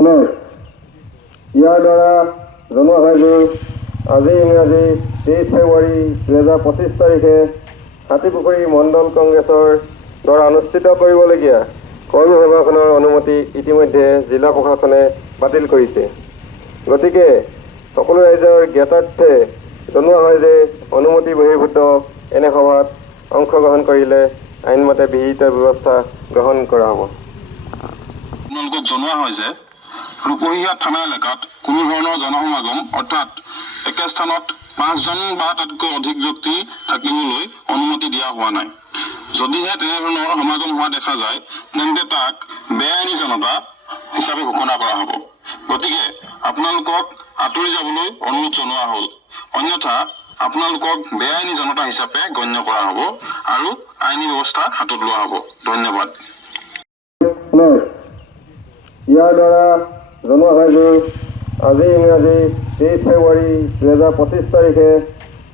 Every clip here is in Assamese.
ইয়াৰ দ্বাৰা জনোৱা হয় যে আজি ইংৰাজী 23 ফেব্ৰুৱাৰী 2025 তাৰিখে হাতীপুখুৰী মণ্ডল কংগ্ৰেছৰ দ্বাৰা অনুষ্ঠিত কৰিবলগীয়া কৰ্মী সভাখনৰ অনুমতি ইতিমধ্যে জিলা প্ৰশাসনে বাতিল কৰিছে। গতিকে সকলো ৰাইজৰ জ্ঞাতাৰ্থে জনোৱা হয় যে অনুমতি বহিৰ্ভূত এনে সভাত অংশগ্ৰহণ কৰিলে আইনমতে বিহিত ব্যৱস্থা গ্ৰহণ কৰা হ'ব। আপোনালোকক জনোৱা হয় যে ৰূপহীয়া থানা এলেকাত কোনো ধৰণৰ জনসমাগম অৰ্থাৎ একে স্থানত 5 জন বা তাতকৈ অধিক ব্যক্তি থাকিবলৈ অনুমতি দিয়া হোৱা নাই। যদিহে তেনেধৰণৰ সমাগম হোৱা দেখা যায় তেন্তে তাক বেআইনী জনতা হিচাপে ঘোষণা কৰা হ'ব। গতিকে আপোনালোকক আঁতৰি যাবলৈ অনুৰোধ জনোৱা হ'ল, অন্যথা আপোনালোকক বেআইনী জনতা হিচাপে গণ্য কৰা হ'ব আৰু আইনী ব্যৱস্থা হাতত লোৱা হ'ব। ধন্যবাদ। ইয়াৰ দ্বাৰা জনোৱা হয় যে আজি ইংৰাজী 23 ফেব্ৰুৱাৰী 2025 তাৰিখে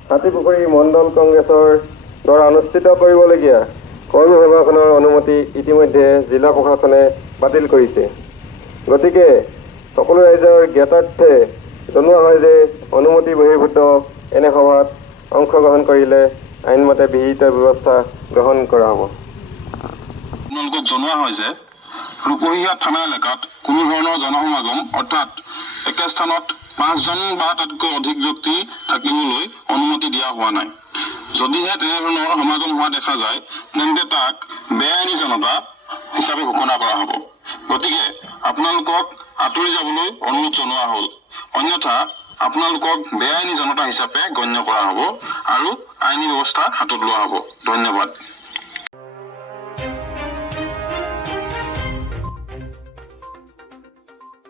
হাতীপুখুৰী মণ্ডল কংগ্ৰেছৰ দ্বাৰা অনুষ্ঠিত কৰিবলগীয়া কৰ্মী সভাখনৰ অনুমতি ইতিমধ্যে জিলা প্ৰশাসনে বাতিল কৰিছে। গতিকে সকলো ৰাইজৰ জ্ঞাতাৰ্থে জনোৱা হয় যে অনুমতি বহিৰ্ভূত এনে সভাত অংশগ্ৰহণ কৰিলে আইনমতে বিহিত ব্যৱস্থা গ্ৰহণ কৰা হ'ব। আপোনালোকক জনোৱা হয় যে ৰূপহীয়া থানা এলেকাত কোনো ধৰণৰ জনসমাগম অৰ্থাৎ একে স্থানত 5 জন বা তাতকৈ অধিক ব্যক্তি থাকিবলৈ অনুমতি দিয়া হোৱা নাই। যদিহে তেনেধৰণৰ সমাগম হোৱা দেখা যায় তেন্তে তাক বেআইনী জনতা হিচাপে ঘোষণা কৰা হ'ব। গতিকে আপোনালোকক আঁতৰি যাবলৈ অনুৰোধ জনোৱা হ'ল, অন্যথা আপোনালোকক বেআইনী জনতা হিচাপে গণ্য কৰা হ'ব আৰু আইনী ব্যৱস্থা হাতত লোৱা হ'ব। ধন্যবাদ।